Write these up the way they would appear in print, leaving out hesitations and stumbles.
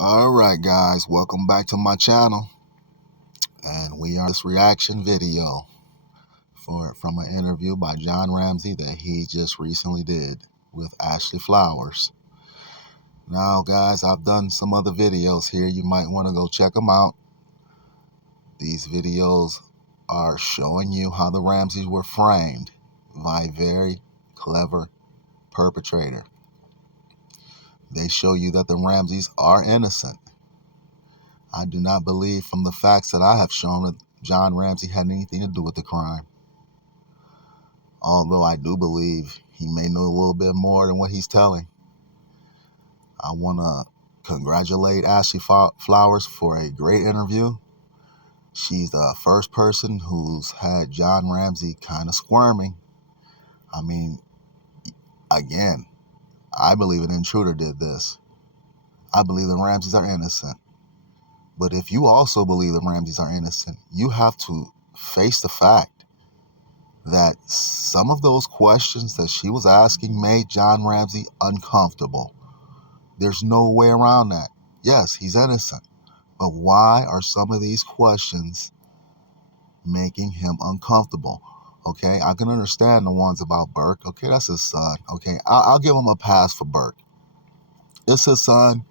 Alright guys, welcome back to my channel, and we are this reaction video from an interview by John Ramsey that he just recently did with Ashley Flowers. Now guys, I've done some other videos here. You might want to go check them out. These videos are showing you how the Ramseys were framed by a very clever perpetrator. They show you that the Ramseys are innocent. I do not believe from the facts that I have shown that John Ramsey had anything to do with the crime. Although I do believe he may know a little bit more than what he's telling. I want to congratulate Ashley Flowers for a great interview. She's the first person who's had John Ramsey kind of squirming. I mean, again, I believe an intruder did this. I believe the Ramseys are innocent. But if you also believe the Ramseys are innocent, you have to face the fact that some of those questions that she was asking made John Ramsey uncomfortable. There's no way around that. Yes, he's innocent. But why are some of these questions making him uncomfortable? Okay, I can understand the ones about Burke. Okay, that's his son. Okay, I'll give him a pass for Burke. It's his son.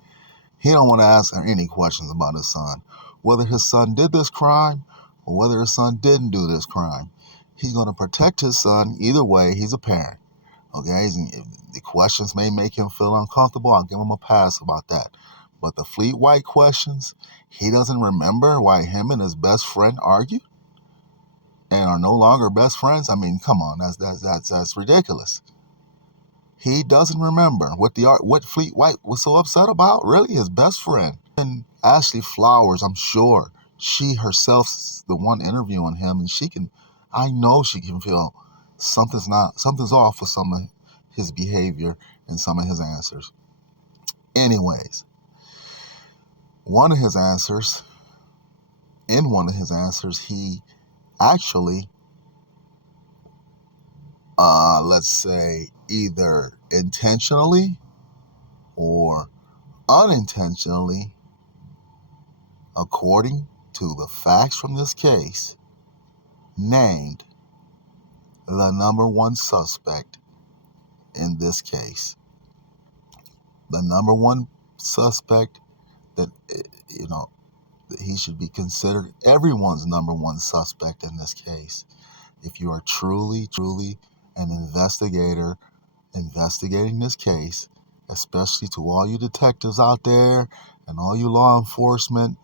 He don't want to ask any questions about his son. Whether his son did this crime or whether his son didn't do this crime, he's going to protect his son. Either way, he's a parent. Okay, the questions may make him feel uncomfortable. I'll give him a pass about that. But the Fleet White questions, he doesn't remember why him and his best friend argued and are no longer best friends. I mean, come on, that's ridiculous. He doesn't remember what Fleet White was so upset about. Really, his best friend. And Ashley Flowers, I'm sure she herself's the one interviewing him, and I know she can feel something's off with some of his behavior and some of his answers. Anyways, in one of his answers, he actually, let's say, either intentionally or unintentionally, according to the facts from this case, named the number one suspect in this case. The number one suspect that, he should be considered everyone's number one suspect in this case. If you are truly an investigator investigating this case, especially to all you detectives out there and all you law enforcement,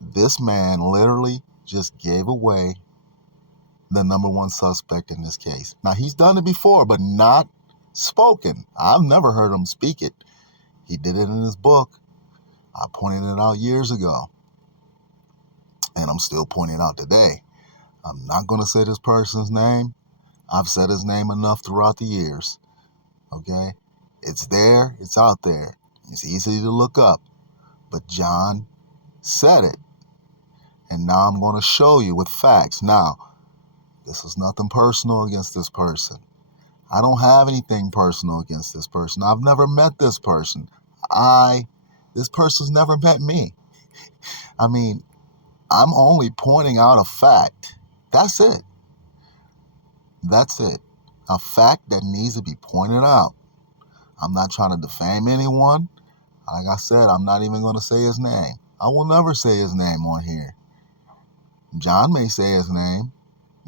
this man literally just gave away the number one suspect in this case. Now, he's done it before, but not spoken. I've never heard him speak it. He did it in his book. I pointed it out years ago, and I'm still pointing it out today. I'm not going to say this person's name. I've said his name enough throughout the years. Okay? It's there. It's out there. It's easy to look up. But John said it. And now I'm going to show you with facts. Now, this is nothing personal against this person. I don't have anything personal against this person. I've never met this person. This person's never met me. I mean, I'm only pointing out a fact. That's it. That's it. A fact that needs to be pointed out. I'm not trying to defame anyone. Like I said, I'm not even going to say his name. I will never say his name on here. John may say his name,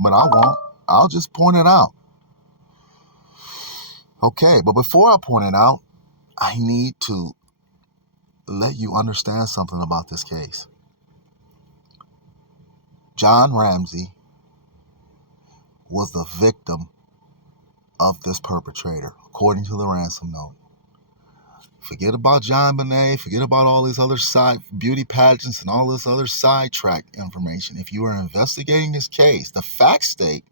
but I won't. I'll just point it out. Okay, but before I point it out, I need to let you understand something about this case. John Ramsey was the victim of this perpetrator, according to the ransom note. Forget about JonBenet, forget about all these other side beauty pageants and all this other sidetrack information. If you are investigating this case, the facts state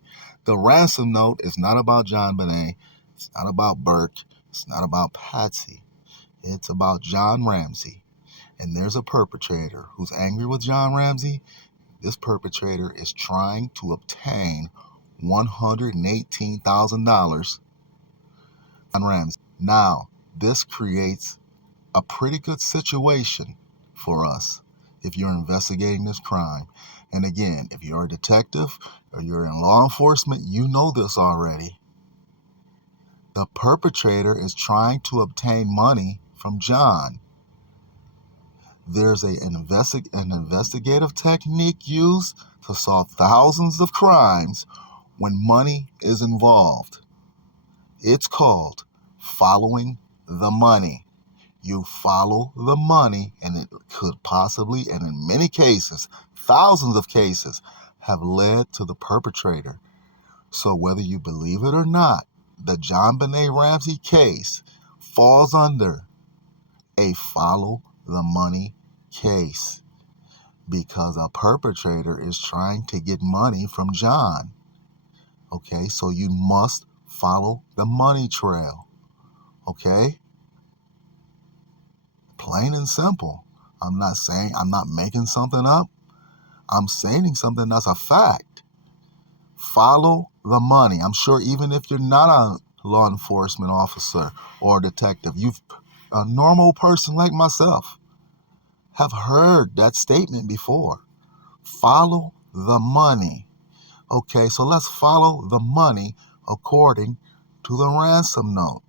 the ransom note is not about JonBenet, it's not about Burke, it's not about Patsy. It's about John Ramsey. And there's a perpetrator who's angry with John Ramsey. This perpetrator is trying to obtain $118,000 on Ramsey. Now, this creates a pretty good situation for us if you're investigating this crime. And again, if you're a detective or you're in law enforcement, you know this already. The perpetrator is trying to obtain money from John. There's an investigative technique used to solve thousands of crimes when money is involved. It's called following the money. You follow the money, and it could possibly, and in many cases, thousands of cases, have led to the perpetrator. So whether you believe it or not, the JonBenet Ramsey case falls under a follow the money case because a perpetrator is trying to get money from John. Okay, so you must follow the money trail. Okay? Plain and simple. I'm not making something up. I'm saying something that's a fact. Follow the money. I'm sure even if you're not a law enforcement officer or a detective, a normal person like myself, have heard that statement before. Follow the money. Okay, so let's follow the money according to the ransom note.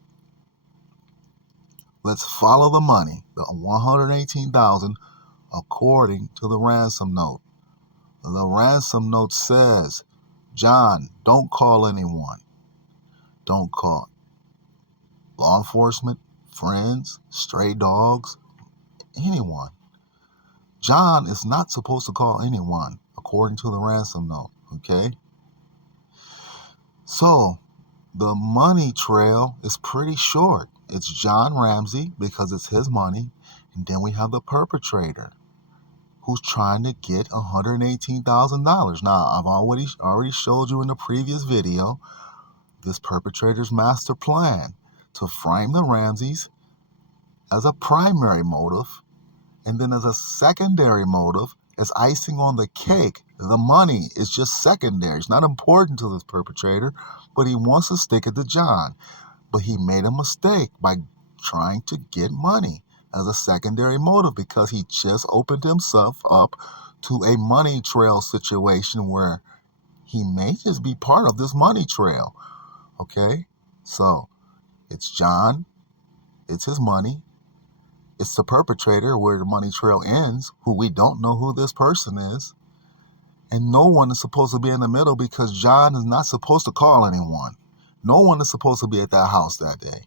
Let's follow the money, the $118,000, according to the ransom note. The ransom note says, John, don't call anyone. Don't call law enforcement, friends, stray dogs, anyone. John is not supposed to call anyone, according to the ransom note, okay? So, the money trail is pretty short. It's John Ramsey because it's his money, and then we have the perpetrator who's trying to get $118,000. Now, I've already showed you in the previous video this perpetrator's master plan to frame the Ramseys as a primary motive, and then as a secondary motive, as icing on the cake. The money is just secondary. It's not important to this perpetrator, but he wants to stick it to John. But he made a mistake by trying to get money as a secondary motive because he just opened himself up to a money trail situation where he may just be part of this money trail. Okay? So, it's John, it's his money, it's the perpetrator where the money trail ends, who we don't know who this person is, and no one is supposed to be in the middle because John is not supposed to call anyone. No one is supposed to be at that house that day.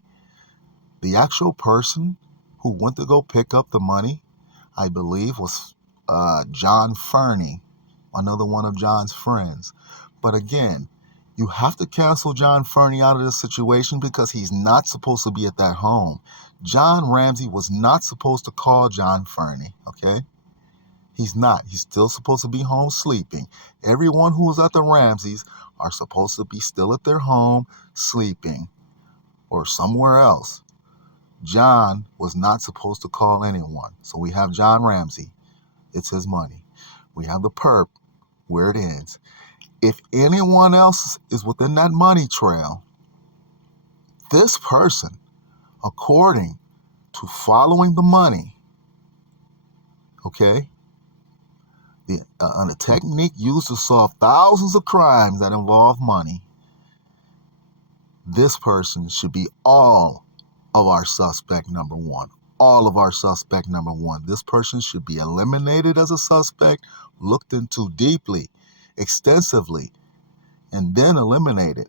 The actual person who went to go pick up the money, I believe, was John Fernie, another one of John's friends. But again, you have to cancel John Fernie out of this situation because he's not supposed to be at that home. John Ramsey was not supposed to call John Fernie, okay? He's not. He's still supposed to be home sleeping. Everyone who was at the Ramseys are supposed to be still at their home sleeping or somewhere else. John was not supposed to call anyone. So we have John Ramsey. It's his money. We have the perp where it ends. If anyone else is within that money trail, this person, according to following the money, okay, the technique used to solve thousands of crimes that involve money, this person should be all of our suspect number one. All of our suspect number one. This person should be eliminated as a suspect, looked into deeply, extensively, and then eliminated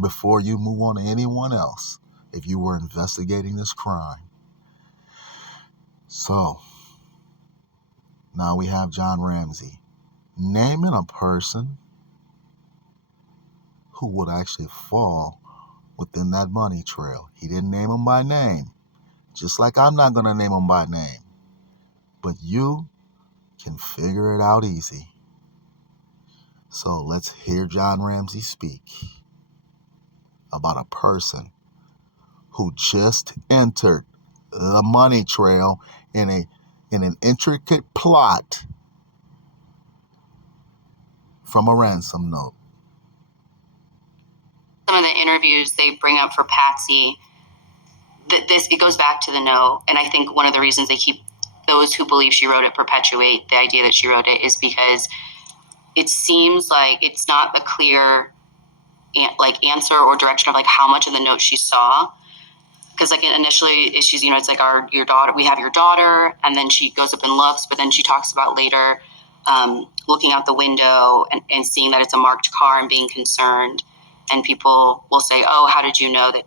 before you move on to anyone else if you were investigating this crime. So, now we have John Ramsey naming a person who would actually fall within that money trail. He didn't name him by name, just like I'm not going to name him by name. But you can figure it out easy. So let's hear John Ramsey speak about a person who just entered the money trail in an intricate plot from a ransom note. Some of the interviews they bring up for Patsy, it goes back to the no. And I think one of the reasons those who believe she wrote it perpetuate the idea that she wrote it is because it seems like it's not a clear answer or direction of how much of the note she saw. Because initially she's, it's your daughter, we have your daughter, and then she goes up and looks, but then she talks about later looking out the window and seeing that it's a marked car and being concerned. And people will say, oh, how did you know that,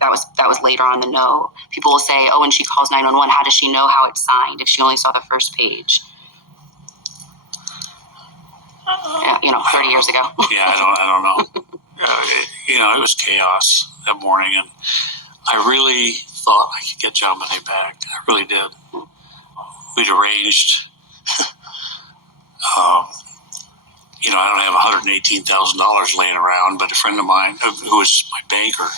that was later on the note. People will say, oh, when she calls 911, how does she know how it's signed if she only saw the first page? 30 years ago. Yeah, I don't know. It was chaos that morning, and I really thought I could get JonBenet back. I really did. We'd arranged, I don't have $118,000 laying around, but a friend of mine who was my banker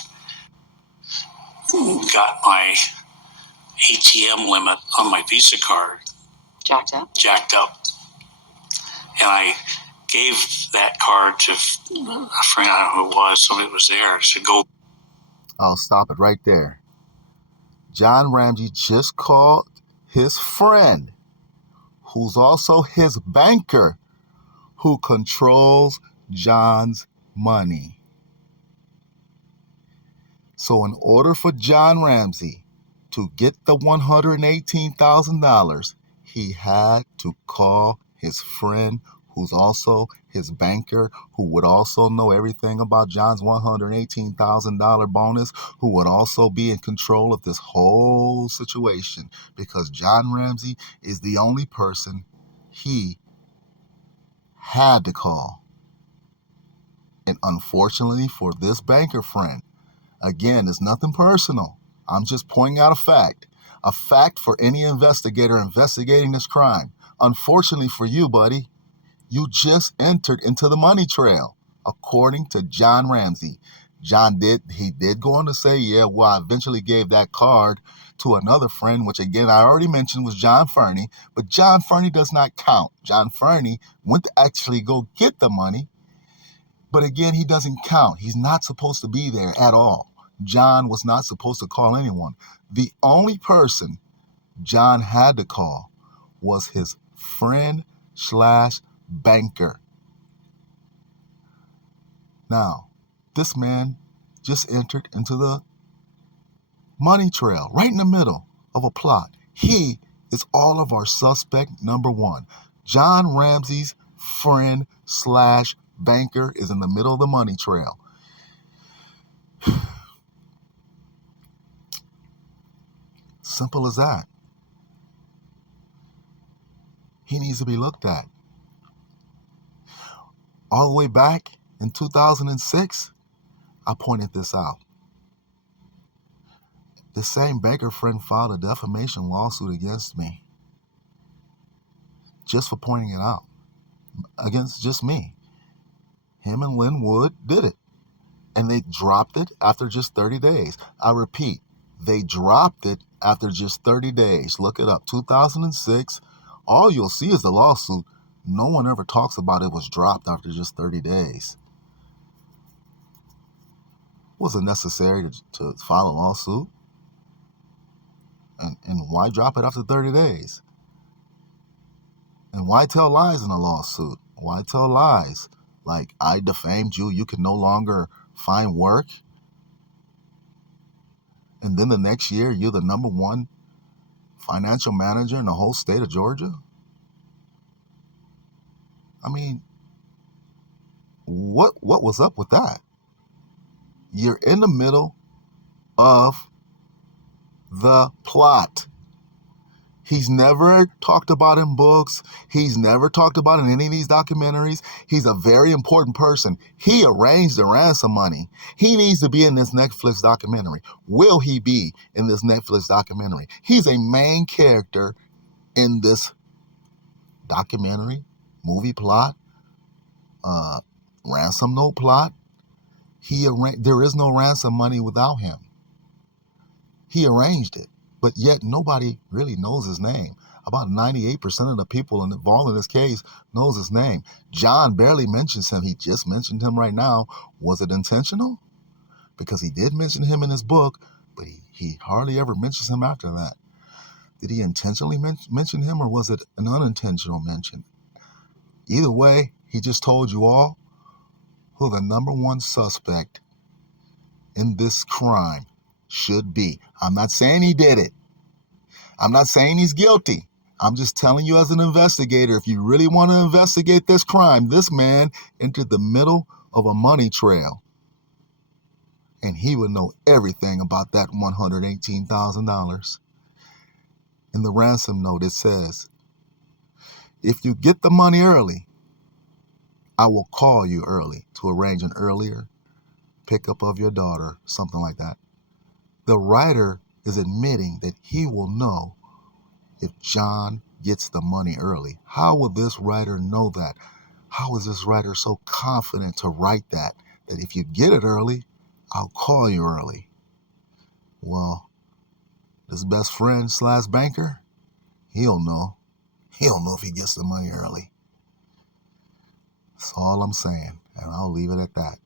got my ATM limit on my Visa card jacked up. And I gave that card to a friend, I don't know who it was, somebody that was there. I said, go. I'll stop it right there. John Ramsey just called his friend, who's also his banker, who controls John's money. So in order for John Ramsey to get the $118,000, he had to call his friend, who's also his banker, who would also know everything about John's $118,000 bonus, who would also be in control of this whole situation, because John Ramsey is the only person he had to call. And unfortunately for this banker friend, again, it's nothing personal. I'm just pointing out a fact for any investigator investigating this crime. Unfortunately for you, buddy, you just entered into the money trail, according to John Ramsey. He did go on to say, I eventually gave that card to another friend, which again, I already mentioned was John Fernie, but John Fernie does not count. John Fernie went to actually go get the money, but again, he doesn't count. He's not supposed to be there at all. John was not supposed to call anyone. The only person John had to call was his friend/banker. Now, this man just entered into the money trail, right in the middle of a plot. He is all of our suspect number one. John Ramsey's friend/banker is in the middle of the money trail. Simple as that. He needs to be looked at. All the way back in 2006, I pointed this out. The same banker friend filed a defamation lawsuit against me just for pointing it out, against just me. Him and Lynn Wood did it, and they dropped it after just 30 days. I repeat, they dropped it after just 30 days. Look it up, 2006. All you'll see is the lawsuit. No one ever talks about it was dropped after just 30 days. Was it necessary to file a lawsuit? And why drop it after 30 days? And why tell lies in a lawsuit? Why tell lies? Like, I defamed you, you can no longer find work. And then the next year, you're the number one financial manager in the whole state of Georgia? I mean, what was up with that? You're in the middle of the plot. He's never talked about in books. He's never talked about in any of these documentaries. He's a very important person. He arranged the ransom money. He needs to be in this Netflix documentary. Will he be in this Netflix documentary? He's a main character in this documentary, movie plot, ransom note plot. There is no ransom money without him. He arranged it, but yet nobody really knows his name. About 98% of the people involved in this case knows his name. John barely mentions him. He just mentioned him right now. Was it intentional? Because he did mention him in his book, but he hardly ever mentions him after that. Did he intentionally mention him, or was it an unintentional mention? Either way, he just told you all who the number one suspect in this crime should be. I'm not saying he did it. I'm not saying he's guilty. I'm just telling you as an investigator, if you really want to investigate this crime, this man entered the middle of a money trail. And he would know everything about that $118,000. In the ransom note, it says, if you get the money early, I will call you early to arrange an earlier pickup of your daughter, something like that. The writer is admitting that he will know if John gets the money early. How will this writer know that? How is this writer so confident to write that if you get it early, I'll call you early? Well, his best friend / banker, he'll know. He'll know if he gets the money early. That's all I'm saying, and I'll leave it at that.